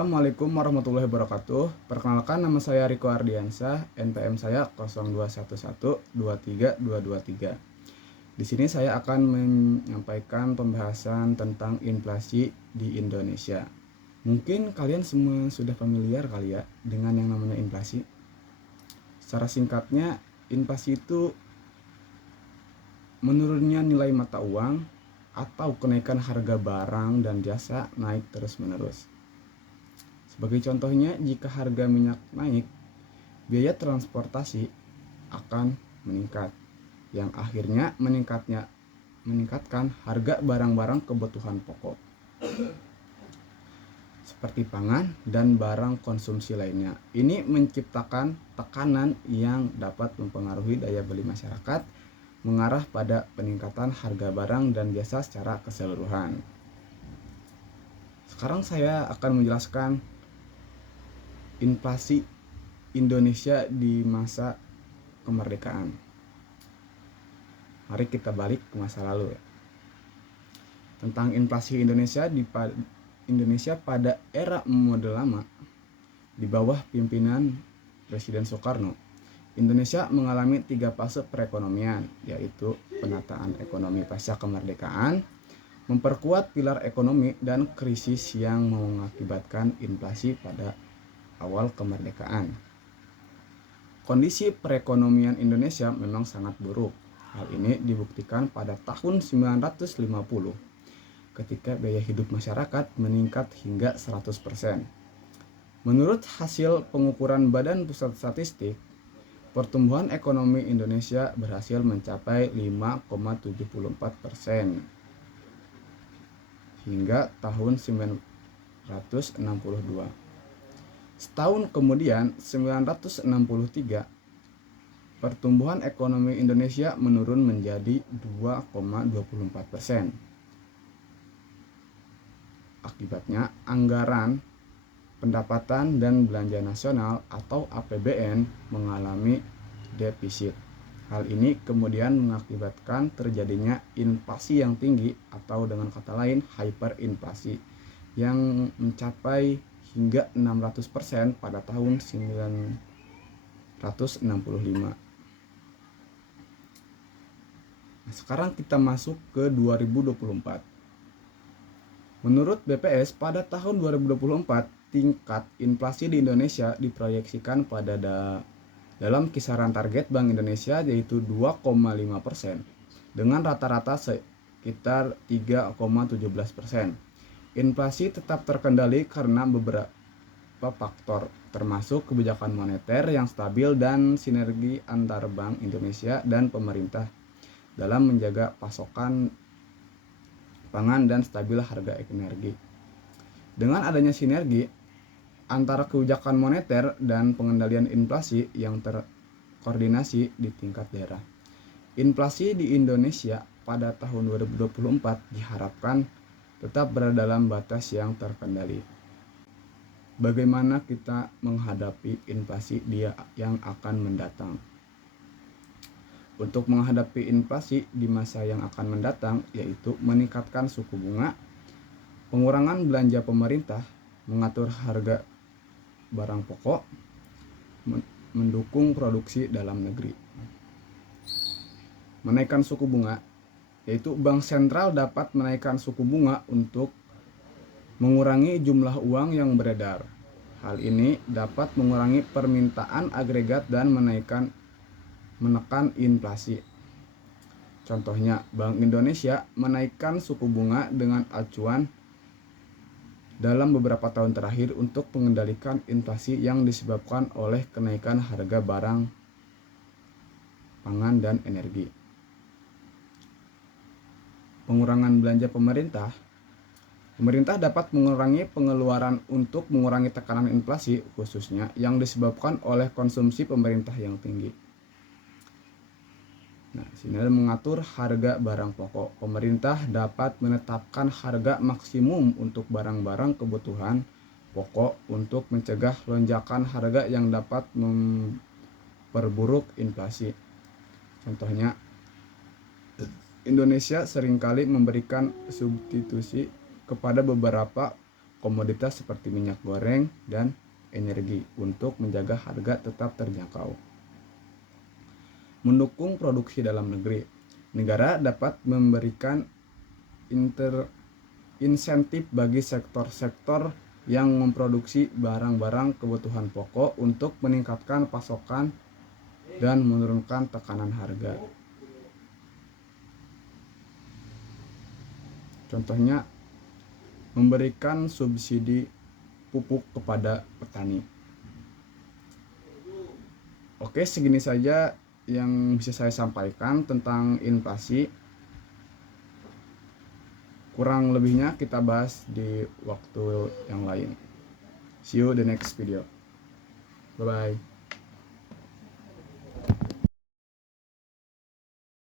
Assalamualaikum warahmatullahi wabarakatuh. Perkenalkan, nama saya Riko Ardiansyah, NPM saya 0211232223. Di sini saya akan menyampaikan pembahasan tentang inflasi di Indonesia. Mungkin kalian semua sudah familiar kali ya dengan yang namanya inflasi. Secara singkatnya, inflasi itu menurunnya nilai mata uang atau kenaikan harga barang dan jasa naik terus-menerus. Sebagai contohnya, jika harga minyak naik, biaya transportasi akan meningkat, yang akhirnya meningkatkan harga barang-barang kebutuhan pokok seperti pangan dan barang konsumsi lainnya. Ini menciptakan tekanan yang dapat mempengaruhi daya beli masyarakat, mengarah pada peningkatan harga barang dan jasa secara keseluruhan. Sekarang saya akan menjelaskan inflasi Indonesia di masa kemerdekaan. Mari kita balik ke masa lalu ya. Tentang inflasi Indonesia pada era Orde Lama di bawah pimpinan Presiden Soekarno. Indonesia mengalami 3 fase perekonomian, yaitu penataan ekonomi pasca kemerdekaan, memperkuat pilar ekonomi, dan krisis yang mengakibatkan inflasi pada awal kemerdekaan. Kondisi perekonomian Indonesia memang sangat buruk. Hal ini dibuktikan pada tahun 1950 ketika biaya hidup masyarakat meningkat hingga 100%. Menurut hasil pengukuran Badan Pusat Statistik, pertumbuhan ekonomi Indonesia berhasil mencapai 5,74% hingga tahun 1962. Setahun kemudian, 1963, pertumbuhan ekonomi Indonesia menurun menjadi 2,24%. Akibatnya, anggaran pendapatan dan belanja nasional atau APBN mengalami defisit. Hal ini kemudian mengakibatkan terjadinya inflasi yang tinggi atau dengan kata lain hyperinflasi yang mencapai hingga 600% pada tahun 1965. Nah, sekarang kita masuk ke 2024. Menurut BPS, pada tahun 2024 tingkat inflasi di Indonesia diproyeksikan pada dalam kisaran target Bank Indonesia, yaitu 2,5%, dengan rata-rata sekitar 3,17%. Inflasi tetap terkendali karena beberapa faktor, termasuk kebijakan moneter yang stabil dan sinergi antar Bank Indonesia dan pemerintah dalam menjaga pasokan pangan dan stabil harga energi. Dengan adanya sinergi antara kebijakan moneter dan pengendalian inflasi yang terkoordinasi di tingkat daerah, inflasi di Indonesia pada tahun 2024 diharapkan tetap berada dalam batas yang terkendali. Bagaimana kita menghadapi inflasi yang akan mendatang? Untuk menghadapi inflasi di masa yang akan mendatang, yaitu meningkatkan suku bunga, pengurangan belanja pemerintah, mengatur harga barang pokok, mendukung produksi dalam negeri. Menaikkan suku bunga, yaitu bank sentral dapat menaikkan suku bunga untuk mengurangi jumlah uang yang beredar. Hal ini dapat mengurangi permintaan agregat dan menekan inflasi. Contohnya, Bank Indonesia menaikkan suku bunga dengan acuan dalam beberapa tahun terakhir untuk mengendalikan inflasi yang disebabkan oleh kenaikan harga barang, pangan, dan energi. Pengurangan belanja pemerintah dapat mengurangi pengeluaran untuk mengurangi tekanan inflasi, khususnya yang disebabkan oleh konsumsi pemerintah yang tinggi. Nah, sini ada mengatur harga barang pokok. Pemerintah dapat menetapkan harga maksimum untuk barang-barang kebutuhan pokok untuk mencegah lonjakan harga yang dapat memperburuk inflasi. Contohnya, Indonesia seringkali memberikan substitusi kepada beberapa komoditas seperti minyak goreng dan energi untuk menjaga harga tetap terjangkau. Mendukung produksi dalam negeri. Negara dapat memberikan insentif bagi sektor-sektor yang memproduksi barang-barang kebutuhan pokok untuk meningkatkan pasokan dan menurunkan tekanan harga. Contohnya, memberikan subsidi pupuk kepada petani. Oke, segini saja yang bisa saya sampaikan tentang inflasi. Kurang lebihnya kita bahas di waktu yang lain. See you the next video. Bye bye.